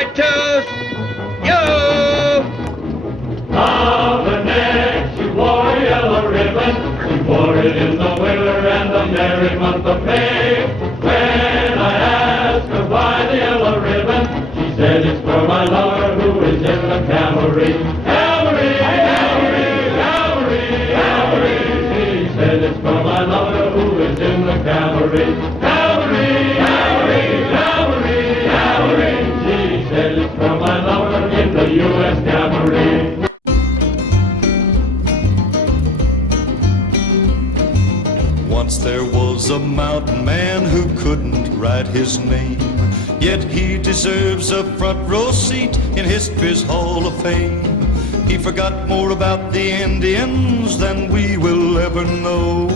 I toast you. On her neck she wore a yellow ribbon. She wore it in the winter and the merry month of May. When I asked her why the yellow ribbon, she said it's for my lover who is in the cavalry. Cavalry, cavalry, cavalry, cavalry. She said it's for my lover who is in the cavalry. Cavalry, cavalry, cavalry, cavalry. She said it's for my lover in the U.S. cavalry. Once there was a mountain man who couldn't write his name, yet he deserves a front row seat in history's Hall of Fame. He forgot more about the Indians than we will ever know.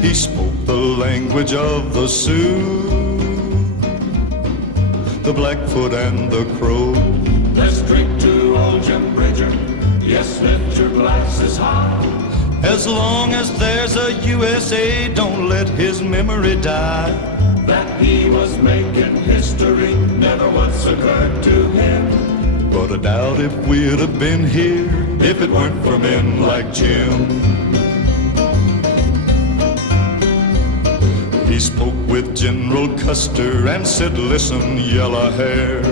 He spoke the language of the Sioux, the Blackfoot and the Crow. Let's drink to old Jim Bridger. Yes, lift your glasses high. As long as there's a USA, don't let his memory die. That he was making history never once occurred to him. But I doubt if we'd have been here if it weren't for men like Jim. He spoke with General Custer and said, listen, yellow hair,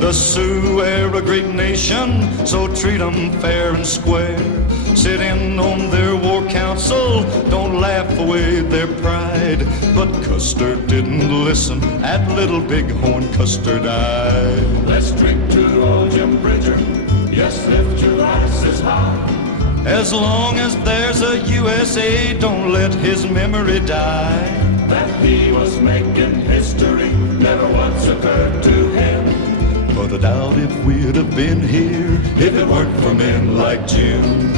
the Sioux are a great nation, so treat 'em fair and square. Sit in on their war council, don't laugh away their pride. But Custer didn't listen, at Little Bighorn Custer died. Let's drink to old Jim Bridger. Yes, lift your glasses high. As long as there's a USA, don't let his memory die. That he was making history never once occurred to him. But I doubt if we'd have been here if it weren't for men like Jim.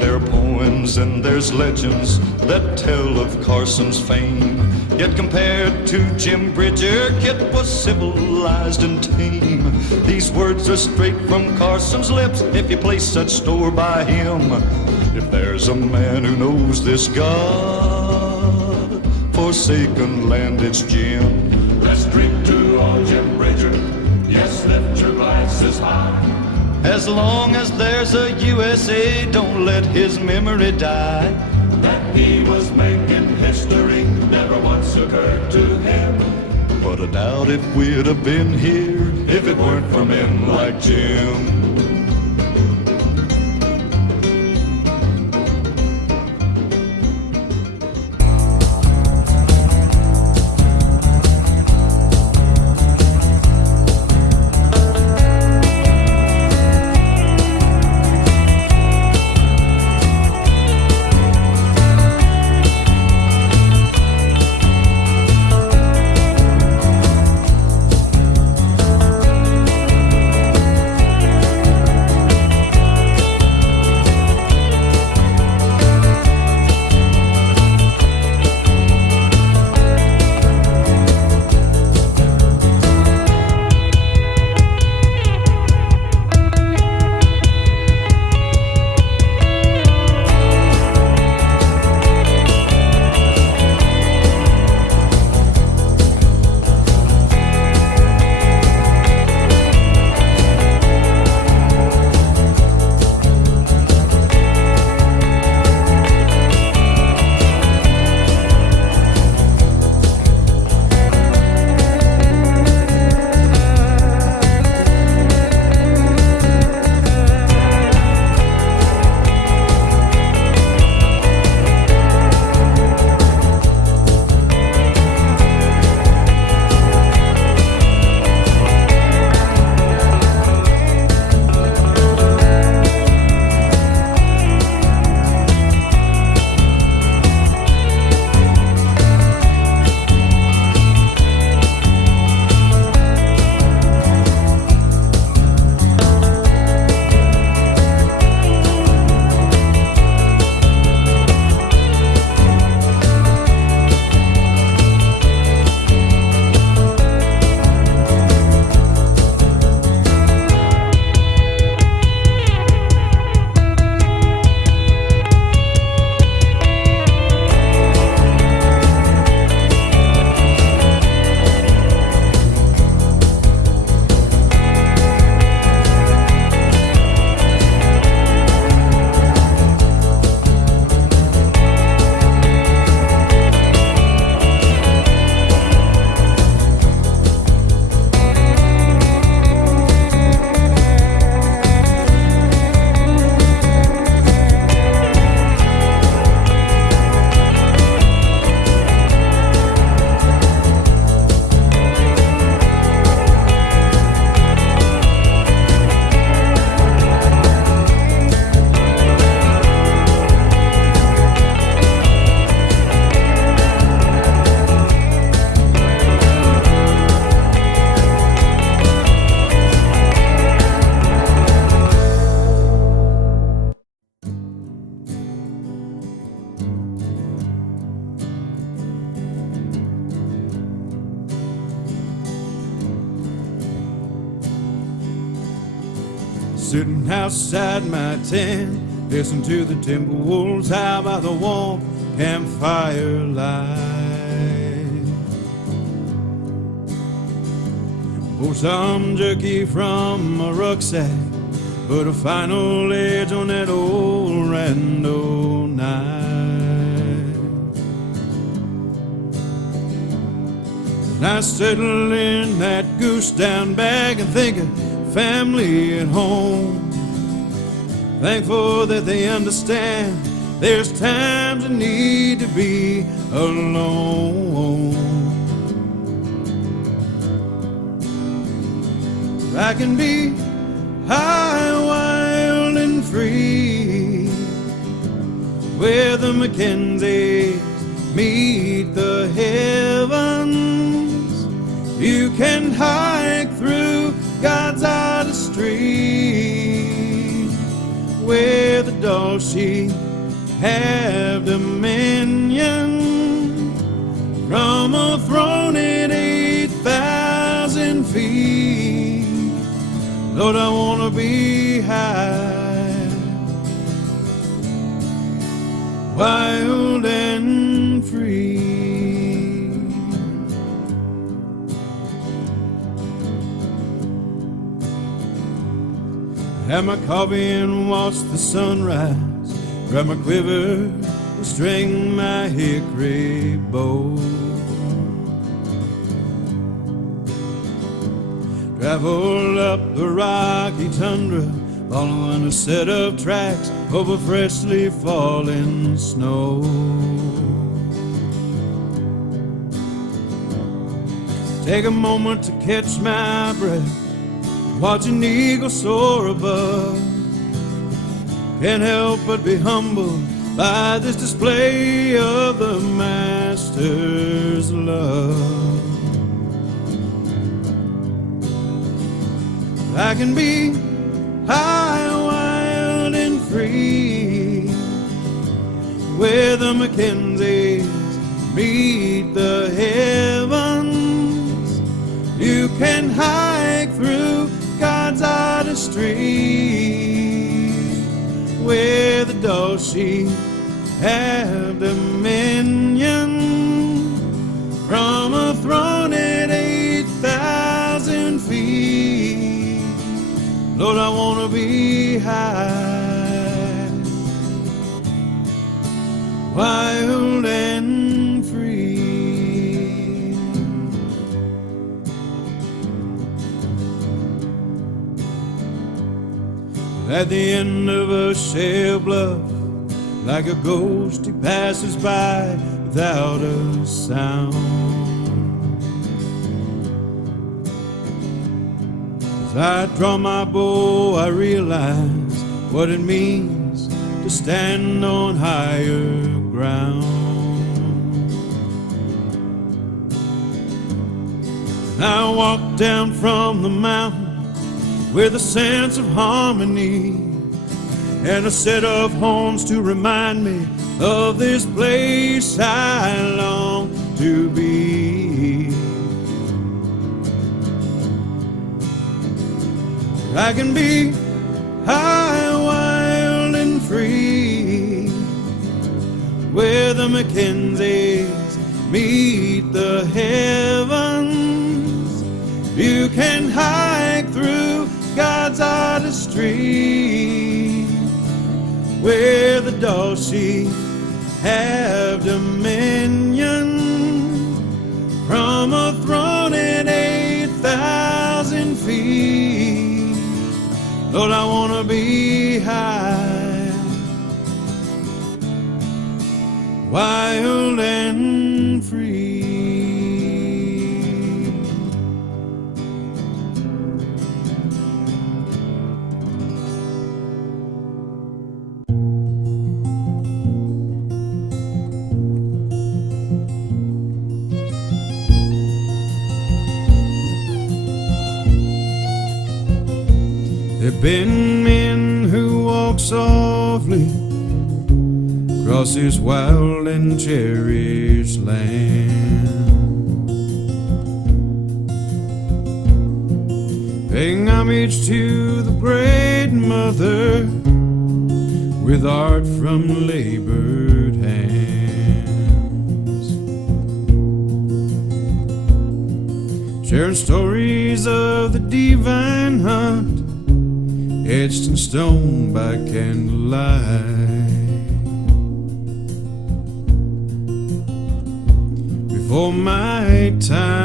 There are poems and there's legends that tell of Carson's fame. Yet compared to Jim Bridger, Kit was civilized and tame. These words are straight from Carson's lips if you place such store by him. If there's a man who knows this God-forsaken land, it's Jim. Let's drink to old Jim Bridger. Yes, lift your glasses high. As long as there's a USA, don't let his memory die. That he was making history never once occurred to him. But I doubt if we'd have been here if it weren't for men like Jim. sitting outside my tent, listen to the timber wolves howl by the warm campfire light. Pour some jerky from a rucksack, put a final edge on that old rando knife. And I settle in that goose down bag and think of family at home. Thankful that they understand there's times I need to be alone. I can be high, wild, and free, where the Mackenzies meet the heavens. You can hike through God's artistry, where the dogs sheep have dominion from a throne at 8,000 feet. Lord, I want to be high, wild and free. Have my coffee and watch the sunrise, grab my quiver and string my hickory bow. Travel up the rocky tundra, following a set of tracks over freshly fallen snow. Take a moment to catch my breath, watch an eagle soar above. Can't help but be humbled by this display of the Master's love. I can be high, wild, and free, where the Mackenzies meet the heavens. You can hike through God's artistry, where the dog sheep have dominion from a throne at 8,000 feet. Lord, I want to be high, wild and free. At the end of a shale bluff, like a ghost, he passes by without a sound. As I draw my bow, I realize what it means to stand on higher ground. I walk down from the mountain with a sense of harmony and a set of horns to remind me of this place I long to be. I can be high, wild, and free, where the Mackenzies meet the heavens. You can hike through God's artistry, where the dog sheep have dominion from a throne at 8,000 feet. Lord, I want to be high, wild and free. There've been men who walk softly across this wild and cherished land. paying homage to the great mother with art from labored hands, sharing stories of the divine hunt etched in stone by candlelight. Before my time,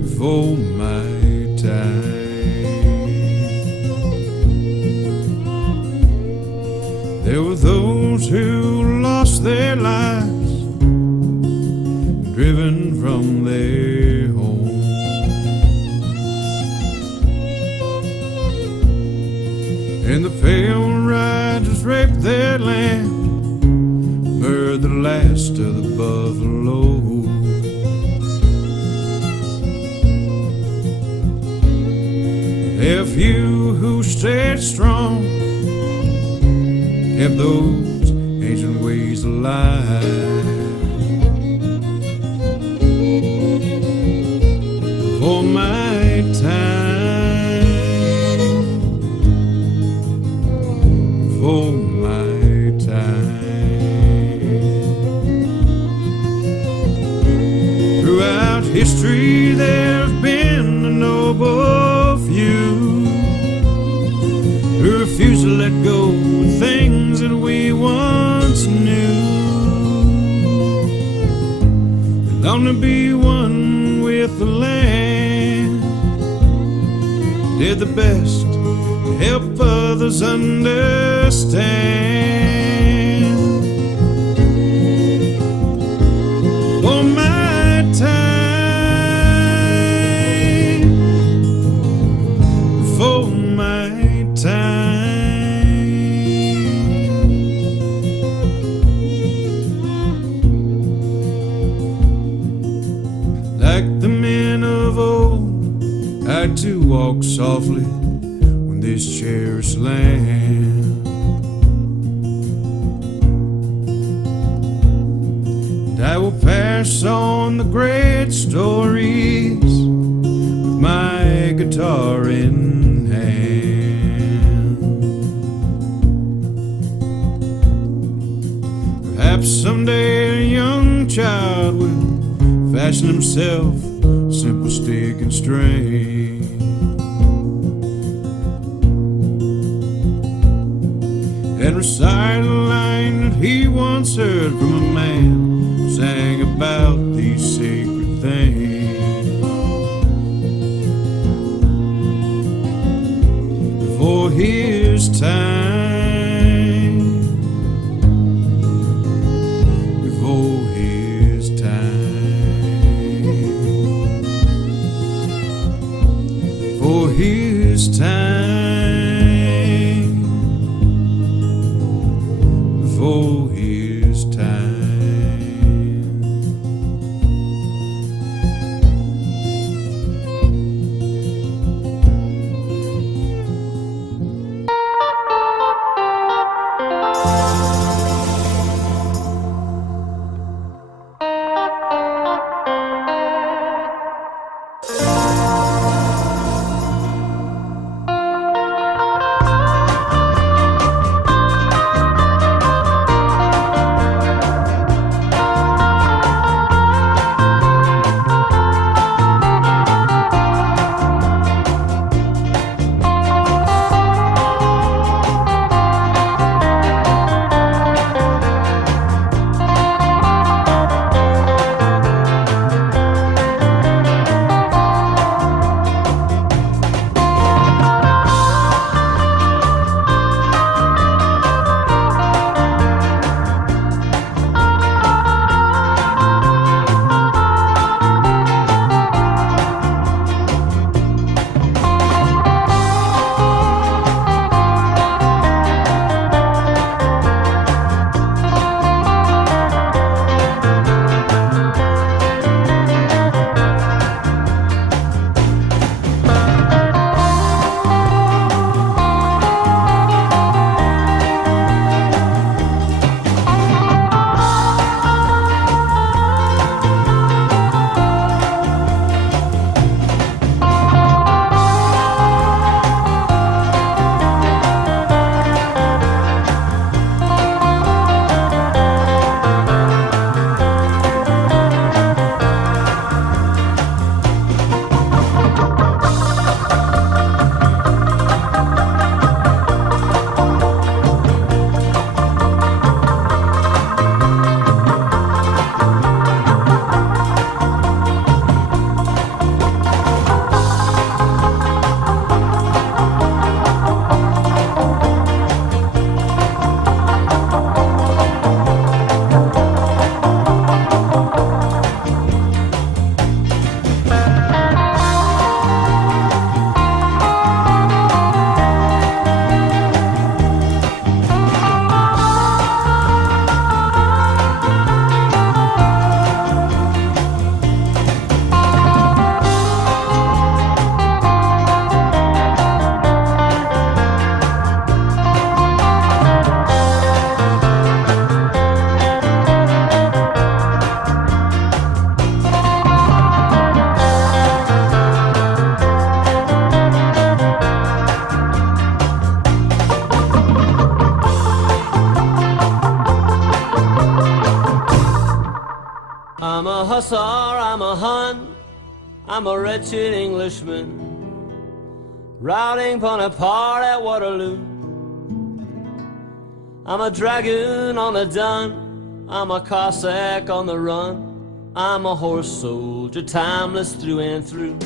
before my time, there were those who lost their lives, driven from their home. And the pale riders raped their land, murdered the last of the buffalo. There are few who stayed strong, kept those ancient ways alive. For my time, for my time. Throughout history there have been a noble few who refuse to let go of things that we once knew. They long to be one with the land, did the best to help others understand. For my time, for my time, like the men of old, I too walk softly on this cherished land. And I will pass on the great stories with my guitar in hand. Perhaps someday a young child will fashion himself a simple stick and string, and recite a line that he once heard from a man who sang about these sacred things. Before his time, before his time, for his time, for his time. hussar, I'm a Hun, I'm a wretched Englishman, routing Bonaparte at Waterloo. I'm a dragoon on the Don, I'm a Cossack on the run, I'm a horse soldier, timeless through and through.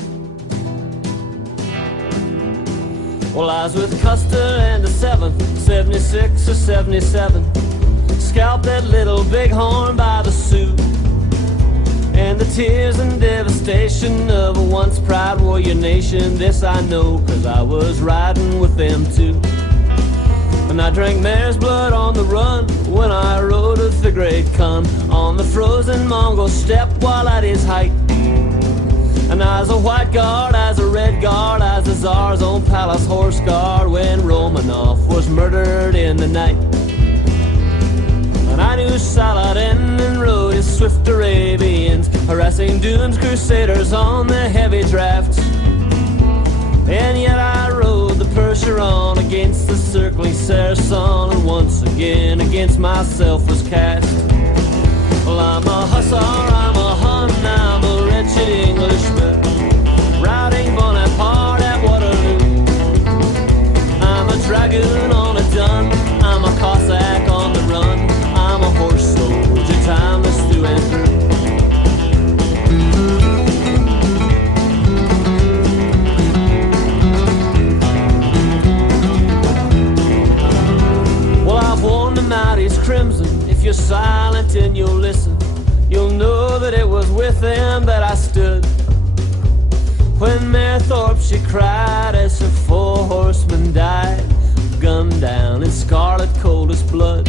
Well, I was with Custer and the 7th, 76 or 77, scalped that little bighorn by the Sioux. And the tears and devastation of a once proud warrior nation, this I know, 'cause I was riding with them too. And I drank mare's blood on the run when I rode with the great Khan on the frozen Mongol steppe while at his height. And I was a white guard, I was a red guard, I was the Tsar's own palace horse guard when Romanov was murdered in the night. And I knew Saladin and rode his swift Arabians, harassing Doom's crusaders on the heavy drafts. And yet I rode the Percheron against the circling Saracen, and once again against myself was cast. Well, I'm a hussar, I'm a Hun, I'm a wretched Englishman, routing Bonaparte at Waterloo. I'm a dragoon on a Dun, I'm a Cossack on the run, I'm a horse soldier, timeless through and through. Well, I've worn the Mounties crimson. If you're silent and you'll listen, you'll know that it was with them that I stood. When Mare Thorpe, she cried as her 4 horsemen died, gunned down in scarlet coldest blood.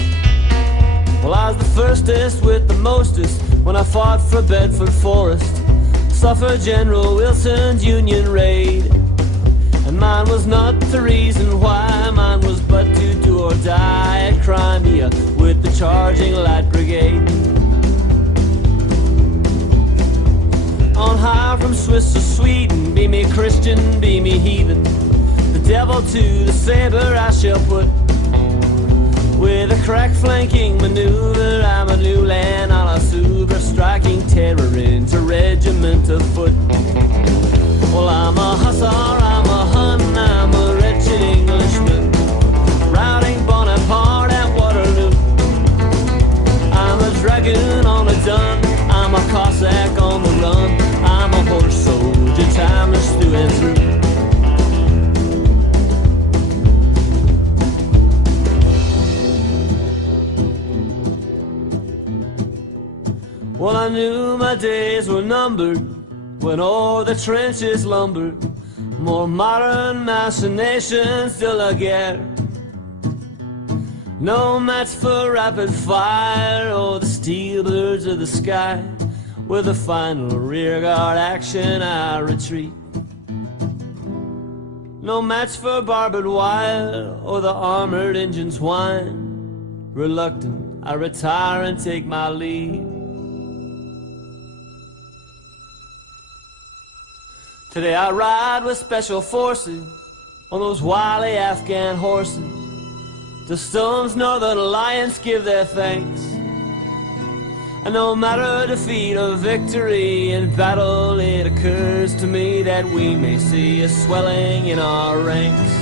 Well, I was the firstest with the mostest when I fought for Bedford Forest, suffered General Wilson's Union raid. And mine was not the reason why, mine was but to do or die at Crimea with the charging light brigade. On high from Swiss or Sweden, be me Christian, be me heathen, the devil to the saber I shall put. With a crack flanking maneuver, I'm a new land on a super, striking terror into regiment of foot. Well, I'm a hussar, I'm a Hun, I'm a wretched Englishman, routing Bonaparte at Waterloo. I'm a dragoon on a Dun, I'm a Cossack on the run, I'm a horse soldier, timeless through and through. Well, I knew my days were numbered when o'er the trenches lumbered more modern machinations de la guerre. No match for rapid fire or the steel birds of the sky. With a final rearguard action, I retreat. No match for barbed wire or the armored engine's whine. Reluctant, I retire and take my leave. Today I ride with special forces on those wily Afghan horses. To Stone's Northern Alliance give their thanks. And no matter defeat or victory in battle, it occurs to me that we may see a swelling in our ranks.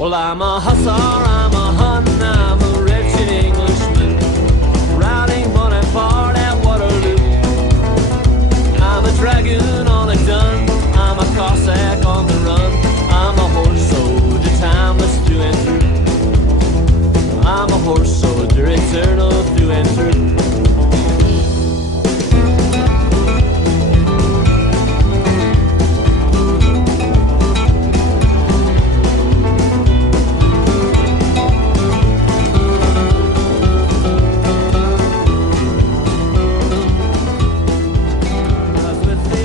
Well, I'm a hussar, I'm a Hun, I'm a wretched Englishman, routing Bonaparte at Waterloo. I'm a dragoon on a Dun, I'm a Cossack on the run, I'm a horse soldier, timeless through and through. I'm a horse soldier, eternal through and through. I was with the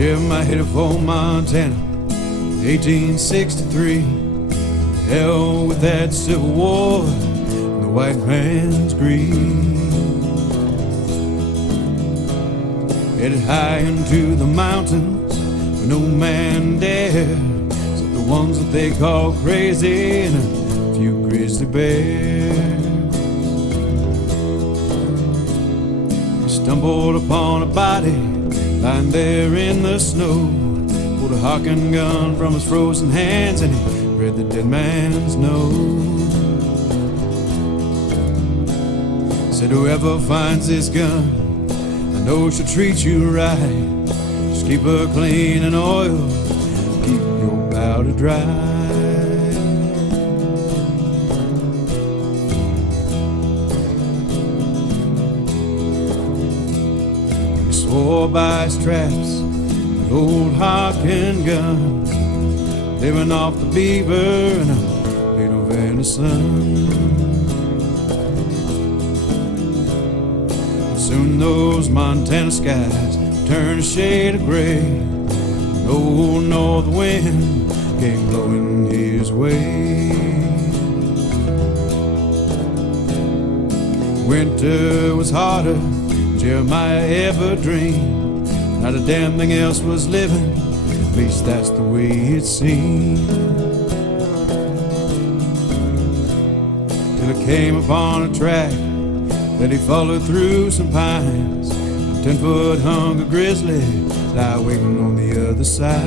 Jeremiah headed for Montana, 1863. Hell with that Civil War and the white man's greed. Headed high into the mountains where no man dared, except the ones that they call crazy and a few grizzly bears. He stumbled upon a body lying there in the snow, pulled a Hawken gun from his frozen hands and he read the dead man's note. Said, whoever finds this gun, I know she'll treat you right. Just keep her clean and oiled, keep your powder dry. He swore by his traps, an old Hawken gun, living off the beaver and a little venison. Soon those Montana skies turned a shade of gray. An old north wind came blowing his way. Winter was harder than Jeremiah ever dreamed. Not a damn thing else was living, at least that's the way it seemed. Till it came upon a track that he followed through some pines. A 10-foot hunk of grizzly lie waiting on the other side.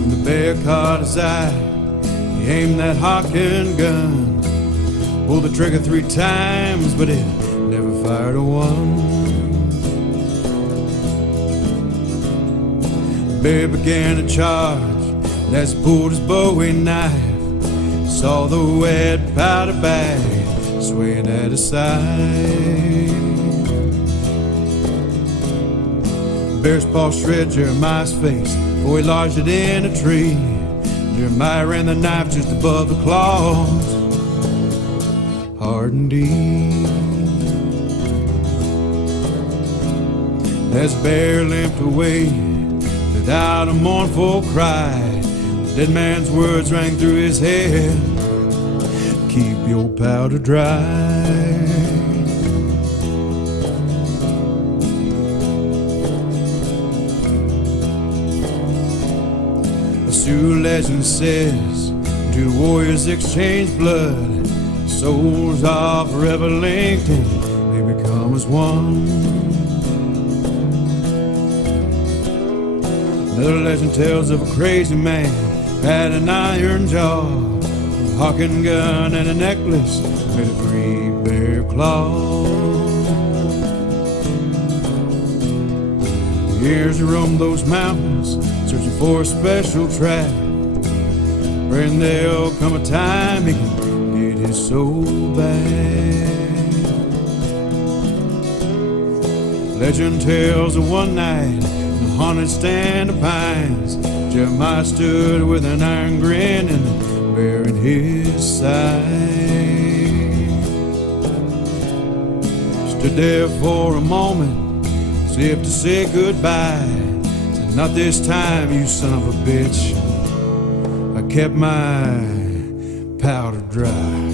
When the bear caught his eye, he aimed that Hawken gun, pulled the trigger 3 times, but it never fired a one. The bear began to charge, and as he pulled his Bowie knife, saw the wet powder bag swaying at his side. Bear's paw shred Jeremiah's face before he lodged it in a tree. Jeremiah ran the knife just above the claws, hard and deep. As Bear limped away without a mournful cry, the dead man's words rang through his head: keep your powder dry. A Sioux legend says 2 warriors exchanged blood, souls are forever linked and they become as one. Another legend tells of a crazy man who had an iron jaw, a Hawken gun and a necklace made of 3 bear claws. For years he roamed those mountains, searching for a special track, praying there'll come a time he can get his soul back. Legend tells of one night in a haunted stand of pines, Jeremiah stood with an iron grin and a bear in his side. Stood there for a moment, as if to say goodbye. Said, not this time, you son of a bitch. I kept my powder dry.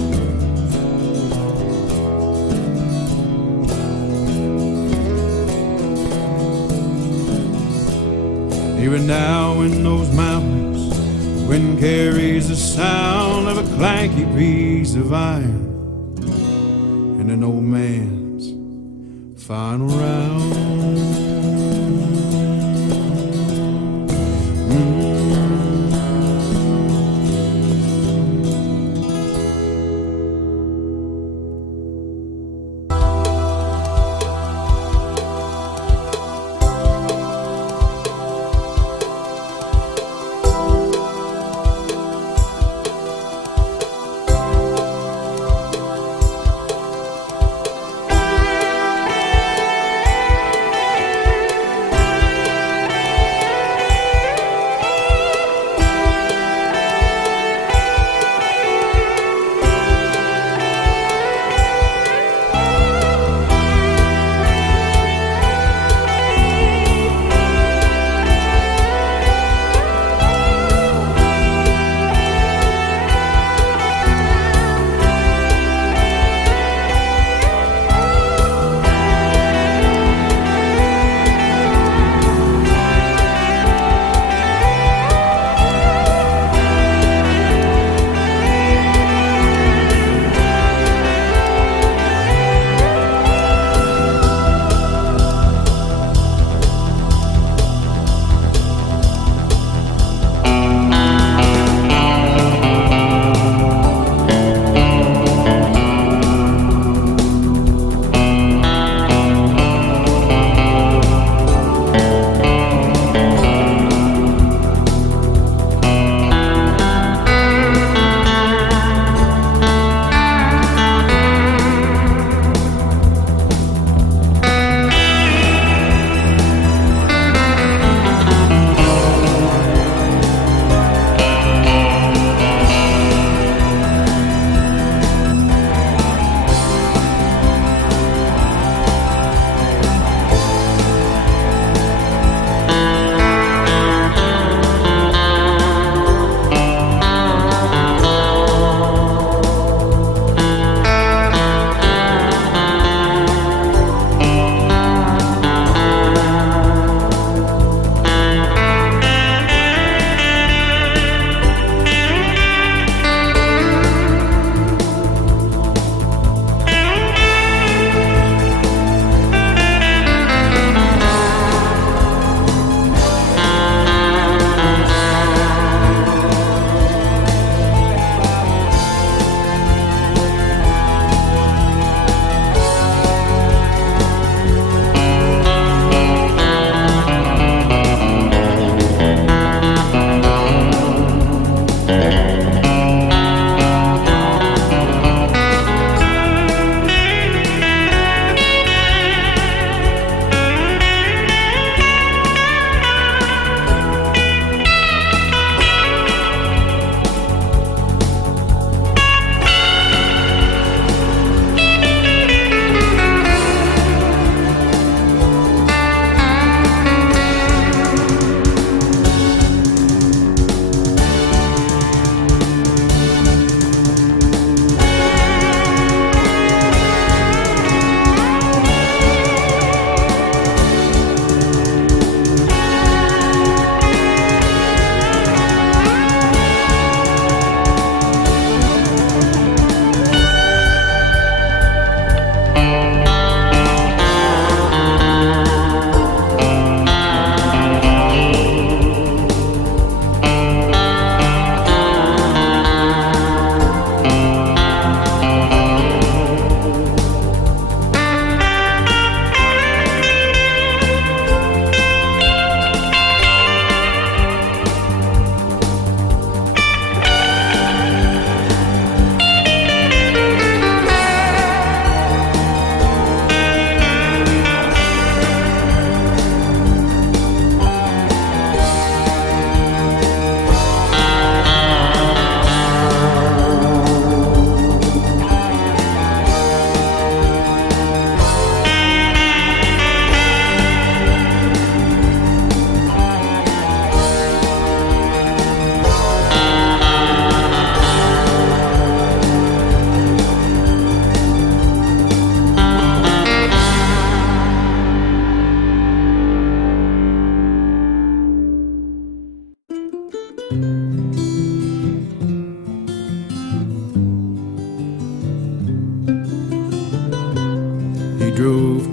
Even now in those mountains, the wind carries the sound of a clanky piece of iron in an old man's final round.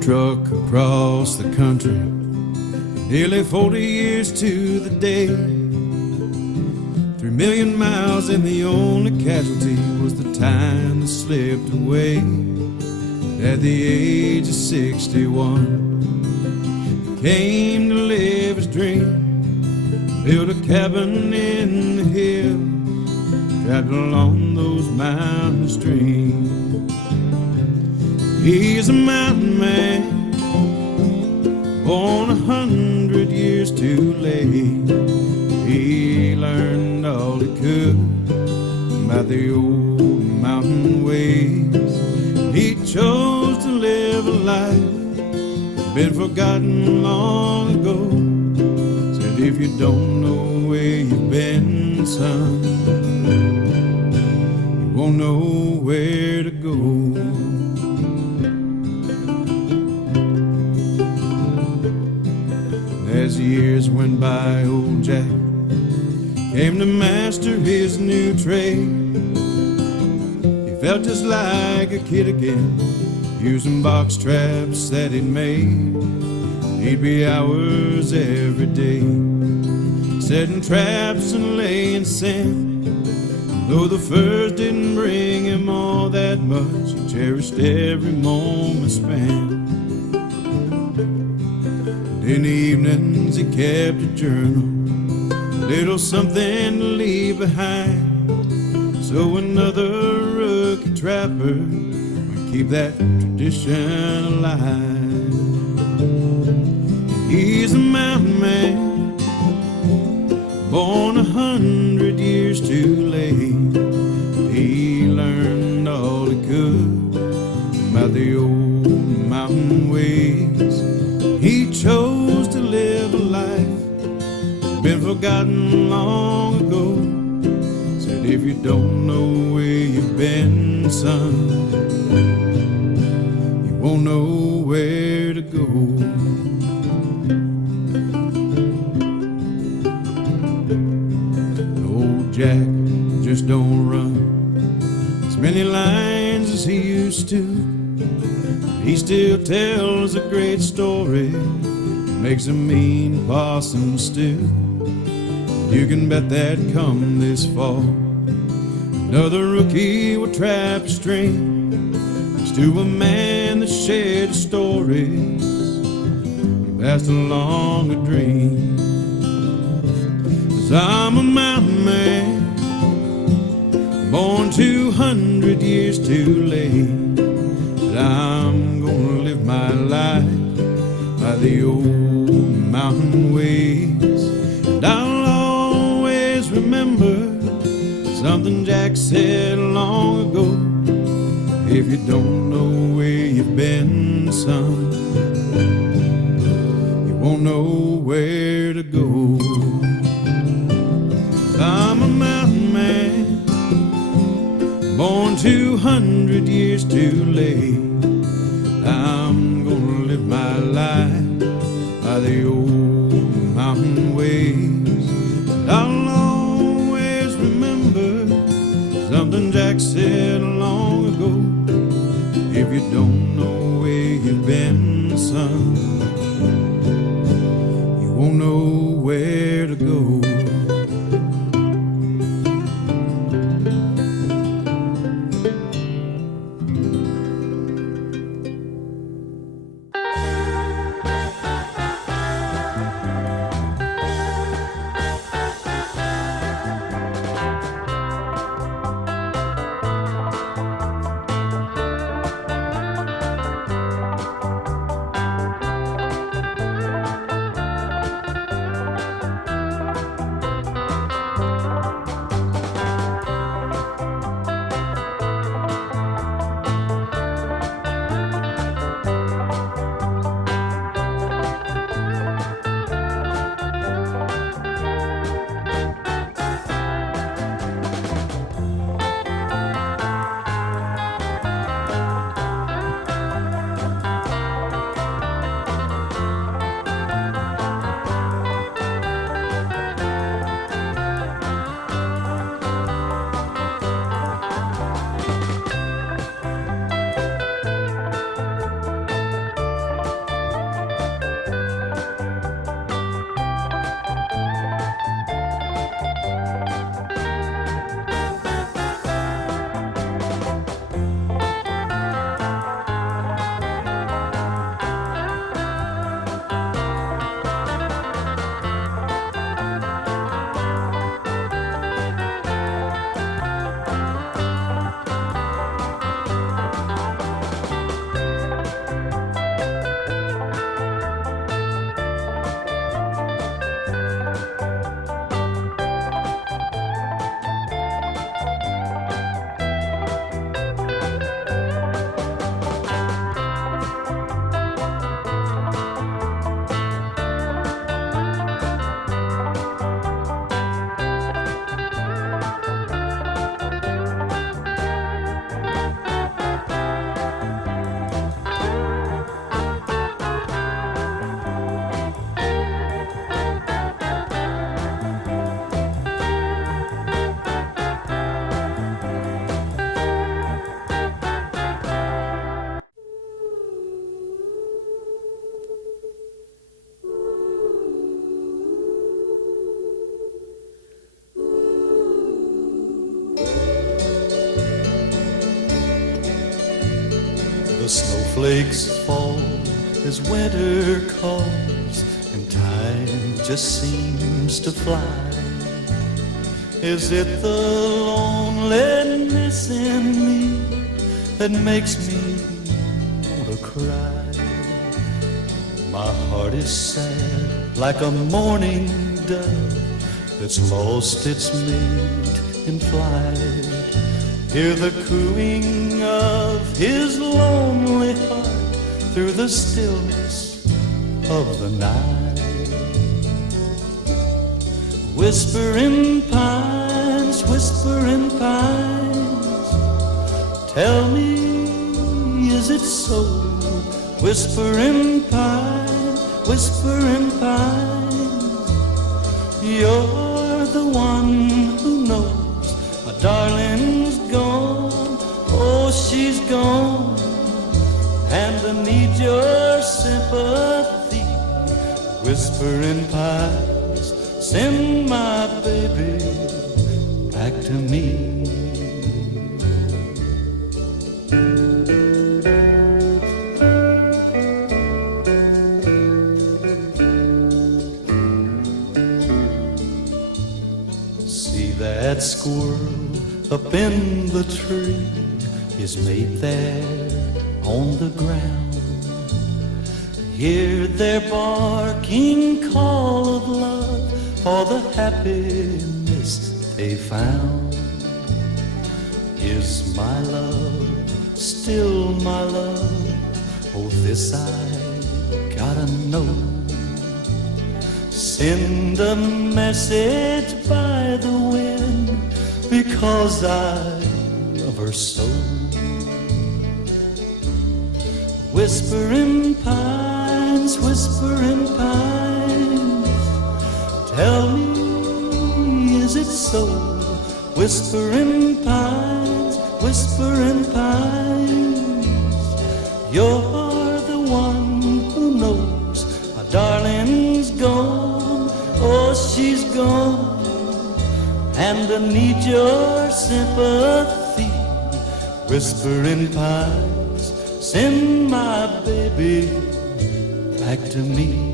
truck across the country, nearly 40 years to the day. 3 million miles and the only casualty was the time that slipped away. At the age of 61, he came to live his dream, built a cabin in the hills, traveled along those mountain streams. He's a mountain man, born 100 years too late. He learned all he could about the old mountain ways. He chose to live a life that's been forgotten long ago. Said if you don't know where you've been, son, you won't know where to go. As years went by, old Jack came to master his new trade. He felt just like a kid again, using box traps that he'd made. He'd be hours every day, setting traps and laying scent. Though the furs didn't bring him all that much, he cherished every moment spent. In the evenings he kept a journal, a little something to leave behind, so another rookie trapper would keep that tradition alive. He's a mountain man, born 100 years too late. He learned all he could about the old mountain ways. He chose to live a life that's been forgotten long ago. Said if you don't know where you've been, son, you won't know where to go. Old Jack just don't run as many lines as he used to. He still tells a great story, makes a mean possum stew. You can bet that come this fall, another rookie will trap a string next to a man that shared stories, passed along a dream. 'Cause I'm a mountain man, born 200 years too late. I'm gonna live my life by the old mountain ways. And I'll always remember something Jack said long ago. If you don't know where you've been, son, you won't know where to go. I'm a mountain man, born 200 years too late. I'm gonna live my life by the old mountain ways. And I'll always remember something Jack said long ago. If you don't know where you've been, son, you won't know where to go. as winter comes and time just seems to fly? Is it the loneliness in me that makes me want to cry? My heart is sad like a mourning dove that's lost its mate in flight. Hear the cooing of his lonely heart through the stillness of the night. Whispering pines, whispering pines, tell me, is it so? Whispering pines, whispering pines, you're the one who knows my darling's gone, oh she's gone, and I need your sympathy. Whispering pines, send my baby back to me. See that squirrel up in the tree, his mate there on the ground. Hear their barking call of love for the happiness they found. Is my love still my love? Oh, this I gotta know. Send a message by the wind, because I love her so. Whispering pines, whispering pines, tell me, is it so? Whispering pines, whispering pines, you're the one who knows my darling's gone, oh she's gone, and I need your sympathy. Whispering pines, send my baby back to me.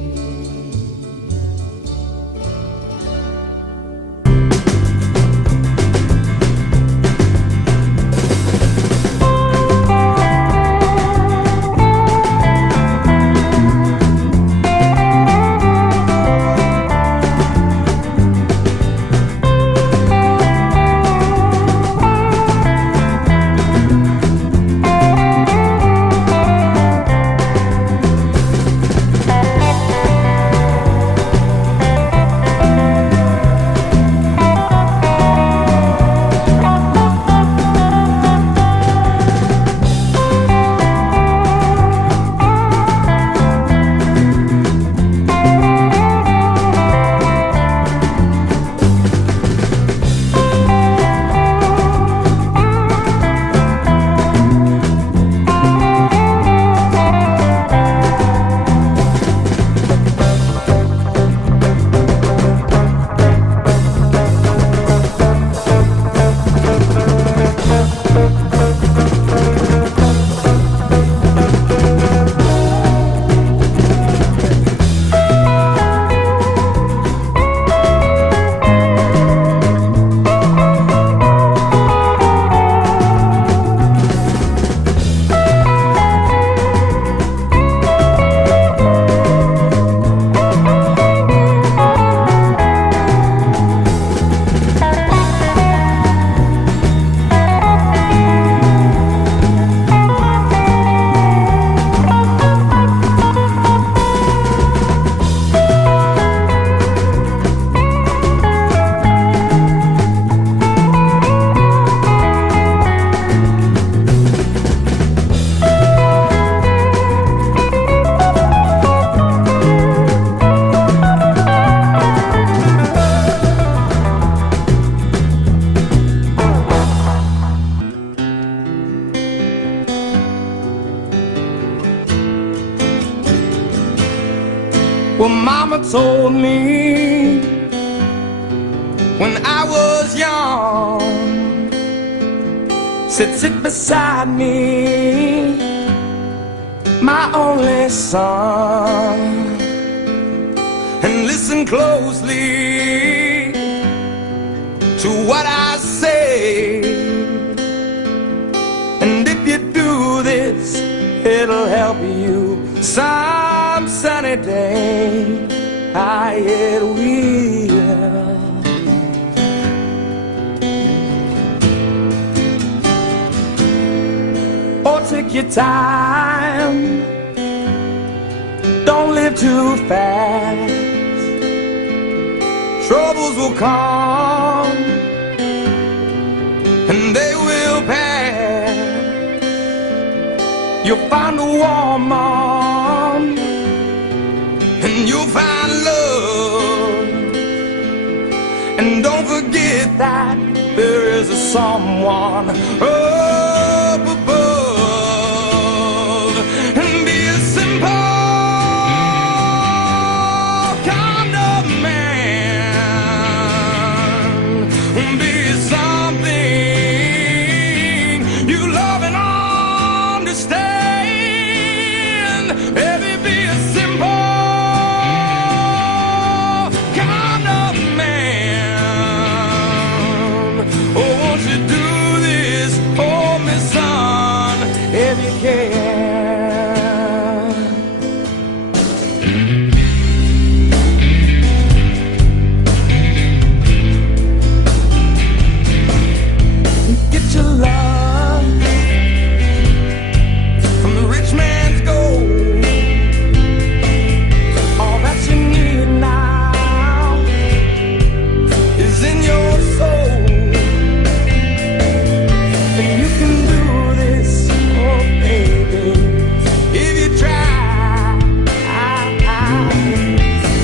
Well, Mama told me when I was young, said sit beside me, my only son. And listen closely to what I say. And if you do this, it'll help you some sunny day. It will. Oh, take your time, don't live too fast. Troubles will come and they will pass. You'll find a warm arm and you'll find love. And don't forget that there is a someone up above. And be a simple kind of man. Be something you love and understand. Baby, be a simple kind of man. Oh, won't you do this for me, son, if you can? Get your love from the rich man's gold. All that you need now is in your soul. And you can do this, oh baby, if you try.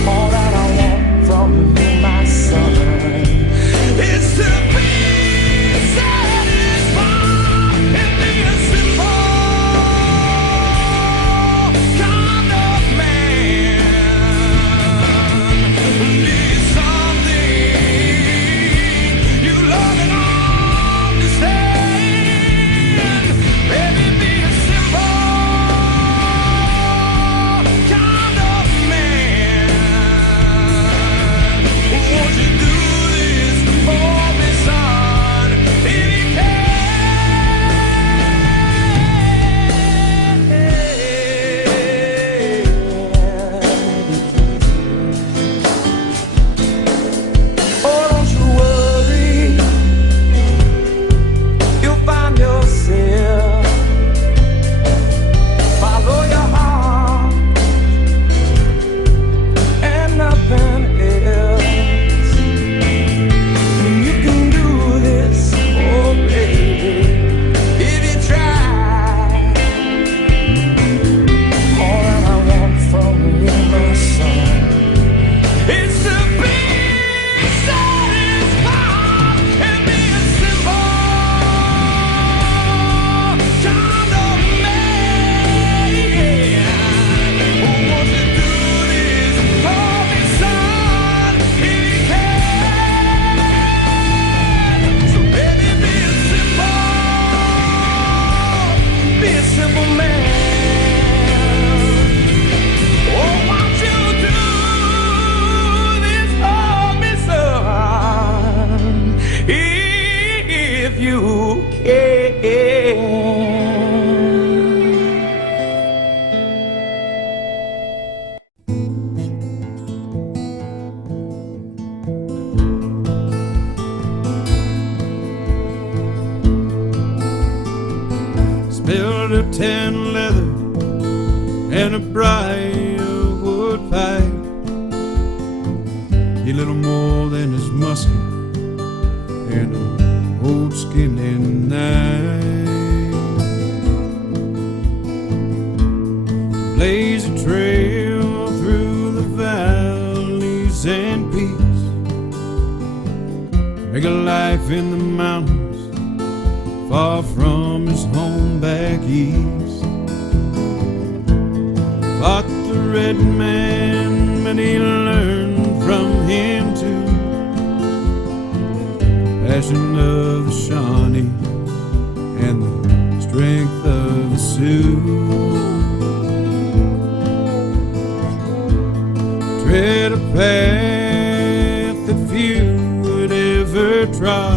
All that I want from you, my son, is to be satisfied and be a simple kind of man. Be something you love and understand. Baby, be a simple kind of man. Won't you do this for me, son, if you can? Oh, don't you worry, you'll find yourself. Follow your heart and nothing else. And you can do this, oh baby, if you try. All that I want from you, my son, is to be satisfied and be a simple kind of man. Won't you do this for me, son, if you can? So baby, be a simple man. Oh, won't you do this for me, son, if you can? Spilled a tan leather and a briarwood pipe. He little more than his musket and an old skinny knife. Blaze a trail through the valleys and peaks. Make a life in the mountains far from his home back east. Fought the red man, but he learned from him too. Passion of the Shawnee and the strength of the Sioux. path that few would ever try,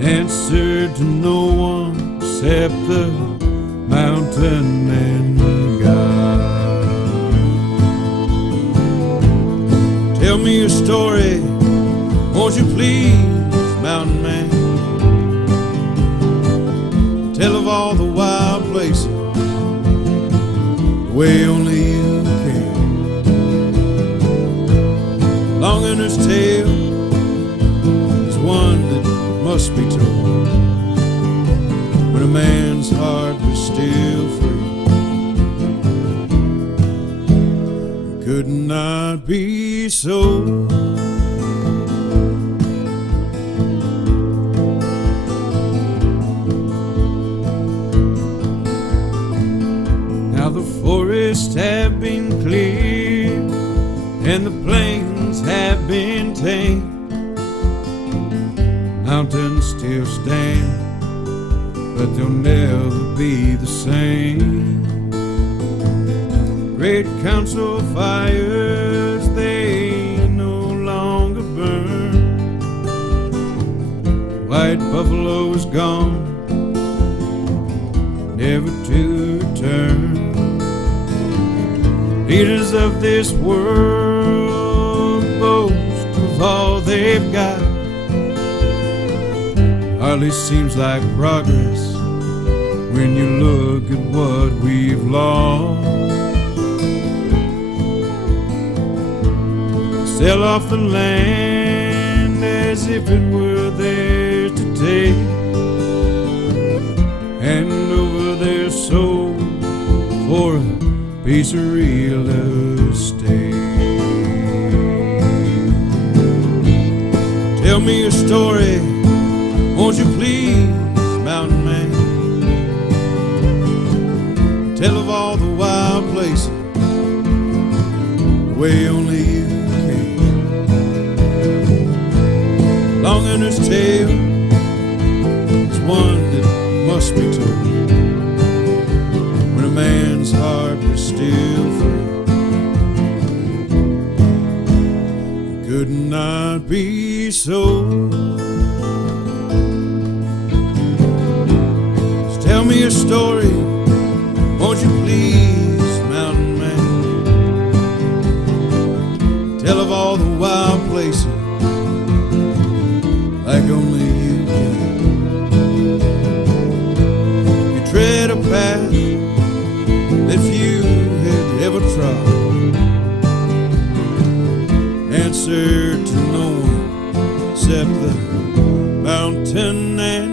answered to no one except the mountain and God. Tell me your story, won't you please, mountain man? Tell of all the wild places, the way only you can. Longinor's tale is one that must be told when a man's heart was still free. It could not be so. Now the forests have been cleared and the plains have been tamed. Mountains still stand, but they'll never be the same. Great council fires, they no longer burn. White buffalo is gone, never to return. Leaders of this world boast of all they've got. Hardly seems like progress when you look at what we've lost. Sell off the land as if it were theirs to take, hand over their soul for a piece of real estate. Tell me your story, won't you please, mountain man? Tell of all the wild places, the way only you can. Longinor's tale is one that must be told when a man's heart was still free. It could not be so. Tell me your story, won't you please, mountain man? Tell of all the wild places, like only you can. You tread a path that few had ever trod, answer to no one except the mountain and